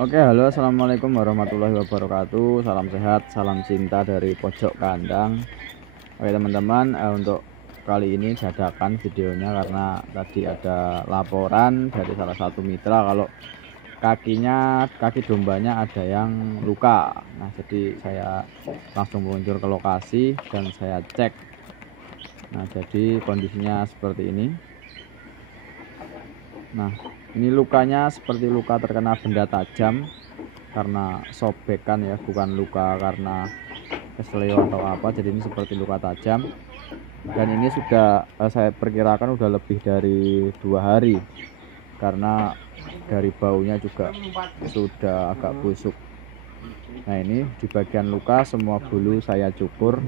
Oke, halo, assalamualaikum warahmatullahi wabarakatuh. Salam sehat, salam cinta dari pojok kandang. Oke teman-teman, untuk kali ini dadakan videonya karena tadi ada laporan dari salah satu mitra kalau kaki dombanya ada yang luka. Nah, jadi saya langsung meluncur ke lokasi dan saya cek. Nah, jadi kondisinya seperti ini. Nah, ini lukanya seperti luka terkena benda tajam karena sobekan ya, bukan luka karena kesleo atau apa. Jadi ini seperti luka tajam, dan ini sudah saya perkirakan sudah lebih dari 2 hari karena dari baunya juga sudah agak busuk. Nah, ini di bagian luka semua bulu saya cukur,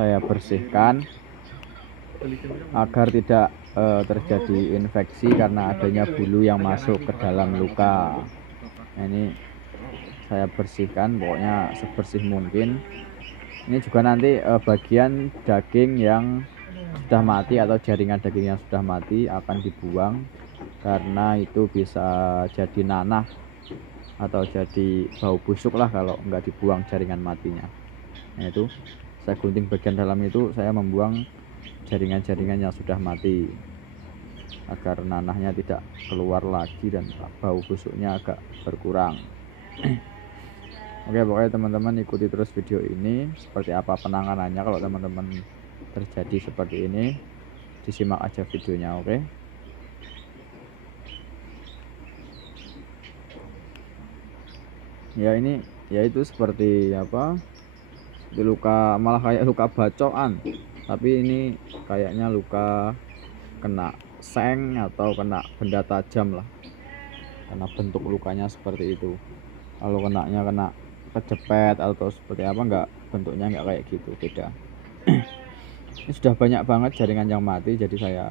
saya bersihkan agar tidak terjadi infeksi karena adanya bulu yang masuk ke dalam luka. Nah, ini saya bersihkan pokoknya sebersih mungkin. Ini juga nanti bagian daging yang sudah mati atau jaringan daging yang sudah mati akan dibuang karena itu bisa jadi nanah atau jadi bau busuk lah kalau nggak dibuang jaringan matinya. Nah, itu saya gunting bagian dalam itu, saya membuang jaringan-jaringan yang sudah mati agar nanahnya tidak keluar lagi dan bau busuknya agak berkurang. Oke, pokoknya teman-teman ikuti terus video ini seperti apa penanganannya kalau teman-teman terjadi seperti ini. Disimak aja videonya, oke. Ya, ini yaitu seperti apa, di luka, malah kayak luka bacokan, tapi ini kayaknya luka kena seng atau kena benda tajam lah, karena bentuk lukanya seperti itu. Kalau kena kejepit atau seperti apa, enggak, bentuknya enggak kayak gitu, beda. Ini sudah banyak banget jaringan yang mati, jadi saya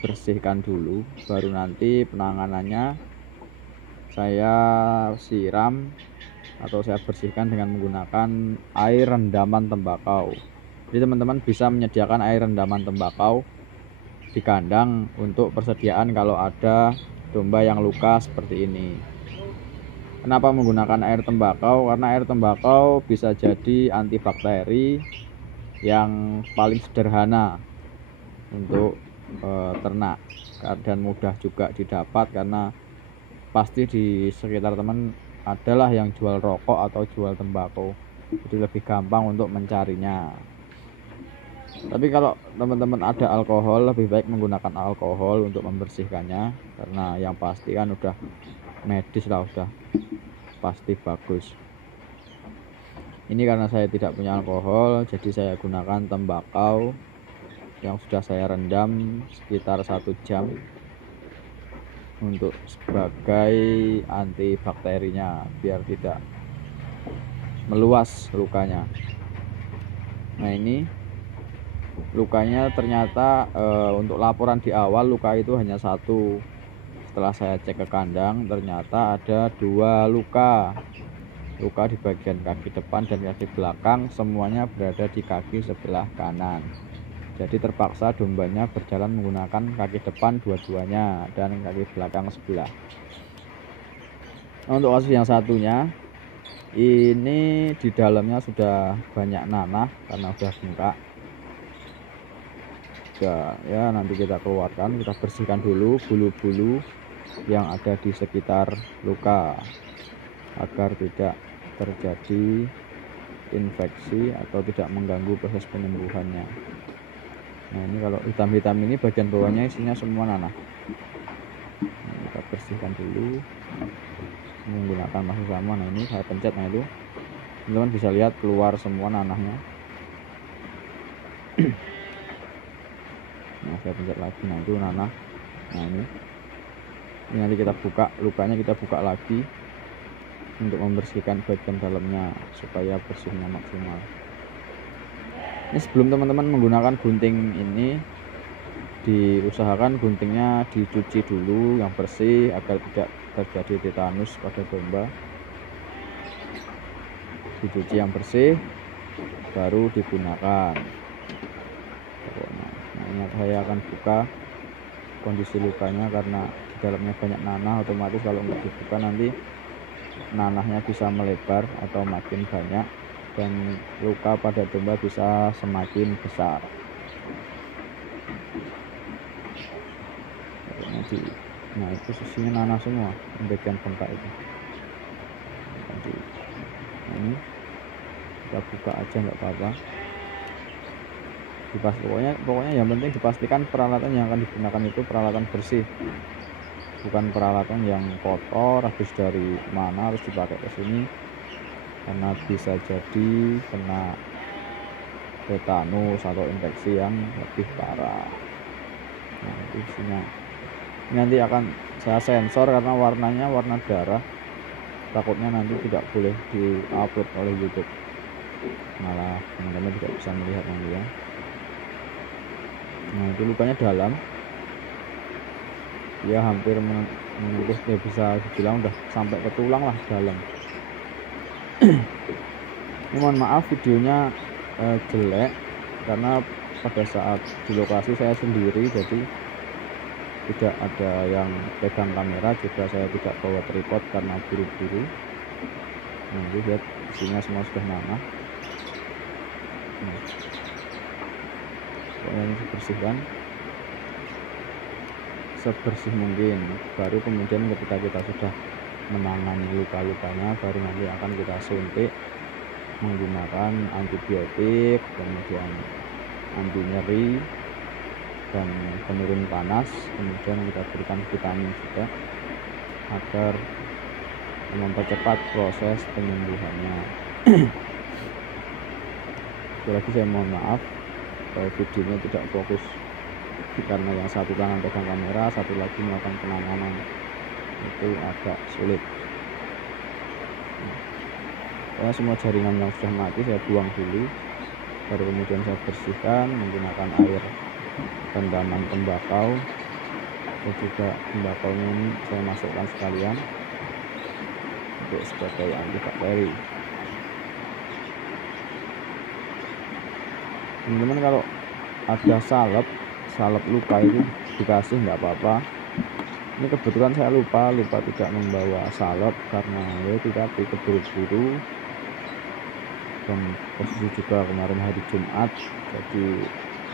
bersihkan dulu, baru nanti penanganannya saya siram atau saya bersihkan dengan menggunakan air rendaman tembakau. Jadi teman-teman bisa menyediakan air rendaman tembakau di kandang untuk persediaan kalau ada domba yang luka seperti ini. Kenapa menggunakan air tembakau? Karena air tembakau bisa jadi antibakteri yang paling sederhana untuk ternak, dan mudah juga didapat karena pasti di sekitar teman adalah yang jual rokok atau jual tembakau, jadi lebih gampang untuk mencarinya. Tapi kalau teman-teman ada alkohol, lebih baik menggunakan alkohol untuk membersihkannya, karena yang pasti kan udah medis lah, udah pasti bagus. Ini karena saya tidak punya alkohol, jadi saya gunakan tembakau yang sudah saya rendam sekitar 1 jam untuk sebagai antibakterinya biar tidak meluas lukanya. Nah, ini lukanya ternyata untuk laporan di awal luka itu hanya 1. Setelah saya cek ke kandang ternyata ada 2 luka di bagian kaki depan dan kaki belakang, semuanya berada di kaki sebelah kanan. Jadi terpaksa dombanya berjalan menggunakan kaki depan dua-duanya dan kaki belakang sebelah. Nah, untuk kasus yang satunya ini di dalamnya sudah banyak nanah karena sudah bengkak. Ya, nanti kita keluarkan, kita bersihkan dulu bulu-bulu yang ada di sekitar luka agar tidak terjadi infeksi atau tidak mengganggu proses penyembuhannya. Nah, ini kalau hitam-hitam ini bagian bawahnya isinya semua nanah. Nah, kita bersihkan dulu menggunakan masih sama. Nah, ini saya pencet, nah itu teman-teman bisa lihat keluar semua nanahnya. Nah, saya pencet lagi, nah itu nanah. Nah, ini nanti kita buka lukanya, kita buka lagi untuk membersihkan bagian dalamnya supaya bersihnya maksimal. Ini sebelum teman-teman menggunakan gunting ini, diusahakan guntingnya dicuci dulu yang bersih agar tidak terjadi tetanus pada domba. Dicuci yang bersih baru digunakan. Nah, ini saya akan buka kondisi lukanya karena di dalamnya banyak nanah, otomatis kalau nggak dibuka nanti nanahnya bisa melebar atau makin banyak dan luka pada domba bisa semakin besar. Nah itu sisinya nanah semua bagian bengkak itu. Jadi ini kita buka aja nggak apa-apa. Pokoknya yang penting dipastikan peralatan yang akan digunakan itu peralatan bersih, bukan peralatan yang kotor habis dari mana harus dipakai ke sini, karena bisa jadi kena tetanus atau infeksi yang lebih parah. Nah itu isinya. Ini nanti akan saya sensor karena warnanya warna darah, takutnya nanti tidak boleh diupload oleh YouTube, malah teman-teman tidak bisa melihat nanti ya. Nah itu lukanya dalam, dia hampir menembus, ya bisa dibilang udah sampai ke tulang lah dalam. Ini mohon maaf videonya jelek karena pada saat di lokasi saya sendiri, jadi tidak ada yang pegang kamera, juga saya tidak bawa tripod karena buru-buru. Nanti lihat isinya semua sudah nanah. Pokoknya ini dibersihkan sebersih mungkin, baru kemudian ketika kita sudah menangani luka-lukanya, baru nanti akan kita suntik menggunakan antibiotik, kemudian anti nyeri dan penurun panas, kemudian kita berikan vitamin juga agar mempercepat proses penyembuhannya. Sekali lagi saya mohon maaf kalau videonya tidak fokus karena yang satu tangan pegang kamera, satu lagi melakukan penanganan, itu agak sulit. Semua jaringan yang sudah mati saya buang dulu, baru kemudian saya bersihkan menggunakan air rendaman tembakau, dan juga tembakaunya ini saya masukkan sekalian untuk sebagai antibakteri. Teman-teman kalau ada salep luka itu dikasih nggak apa-apa. Ini kebetulan saya lupa tidak membawa salep karena ya tadi keburu-buru, dan posisi juga kemarin hari Jumat, jadi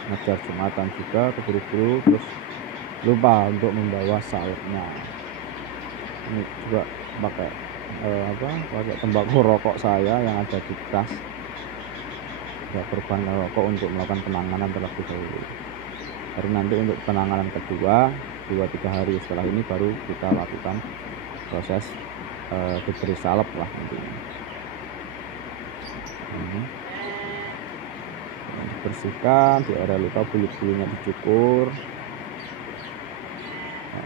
ngejar Jumatan juga keburu-buru, terus lupa untuk membawa salepnya. Ini juga pakai pakai tembakau rokok saya yang ada di tas, ya korban rokok untuk melakukan penanganan terlebih dahulu. Baru nanti untuk penanganan kedua 2-3 hari setelah ini baru kita lakukan proses diberi salep lah nantinya. Dibersihkan di area luka, bulu-bulunya dicukur,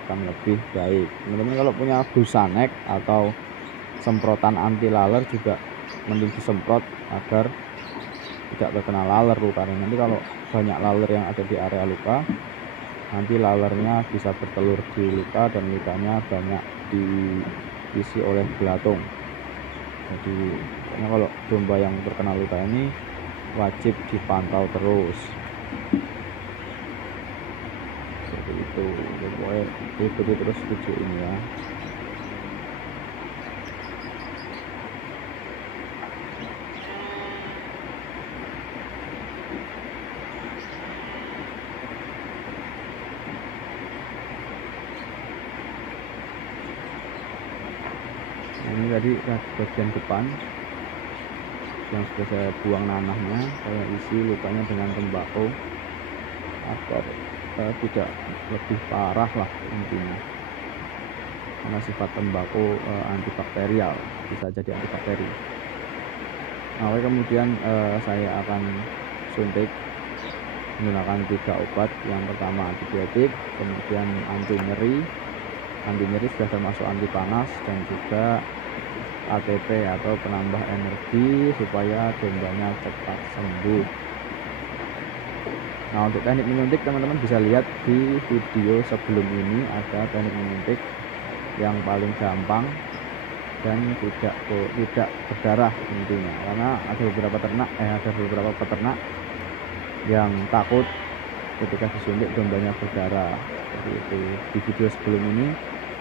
akan lebih baik. Teman-teman kalau punya Busanex atau semprotan anti laler juga mending disemprot agar tidak terkena laler lukanya. Nanti kalau banyak laler yang ada di area luka, nanti lalernya bisa bertelur di luka dan lukanya banyak diisi oleh belatung. Jadi kalau domba yang terkena luka ini wajib dipantau terus. Seperti itu. Pokoknya ikuti terus video ini ya. Ini tadi bagian depan yang sudah saya buang nanahnya, saya isi lukanya dengan tembakau agar tidak lebih parah lah intinya, karena sifat tembakau antibakterial, bisa jadi antibakteri. Nah, kemudian saya akan suntik menggunakan 3 obat. Yang pertama antibiotik, kemudian anti nyeri sudah termasuk anti panas, dan juga ATP atau penambah energi supaya dombanya cepat sembuh. Nah, untuk teknik menyuntik teman-teman bisa lihat di video sebelum ini, ada teknik menyuntik yang paling gampang dan tidak berdarah intinya, karena ada beberapa peternak yang takut ketika disuntik dombanya berdarah. seperti itu. Di video sebelum ini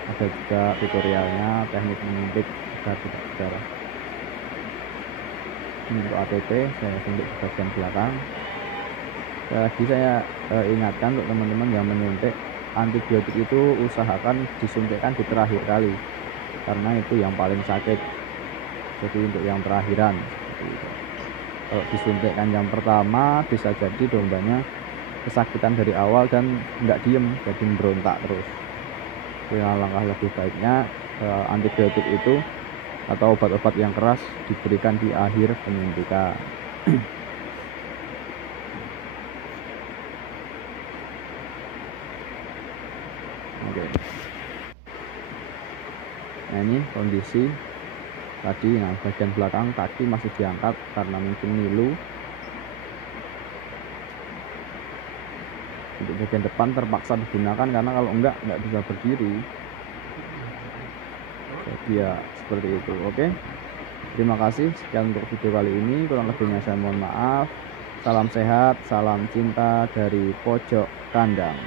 ada juga tutorialnya teknik menyuntik agar tidak berdarah. Ini untuk ATP saya suntik di bagian belakang. Sekali lagi saya ingatkan untuk teman-teman yang menyuntik antibiotik itu usahakan disuntikkan di terakhir kali, karena itu yang paling sakit. Jadi untuk yang terakhiran seperti itu. Kalau disuntikkan yang pertama bisa jadi dombanya kesakitan dari awal dan nggak diem, jadi berontak terus. Dengan langkah lebih baiknya antibiotik itu atau obat-obat yang keras diberikan di akhir penyuntikan. Oke. Nah ini kondisi tadi. Nah bagian belakang kaki masih diangkat karena mungkin ngilu. Untuk bagian depan terpaksa digunakan karena kalau enggak bisa berdiri. Jadi ya seperti itu. Oke, terima kasih, sekian untuk video kali ini. Kurang lebihnya saya mohon maaf. Salam sehat, salam cinta dari pojok kandang.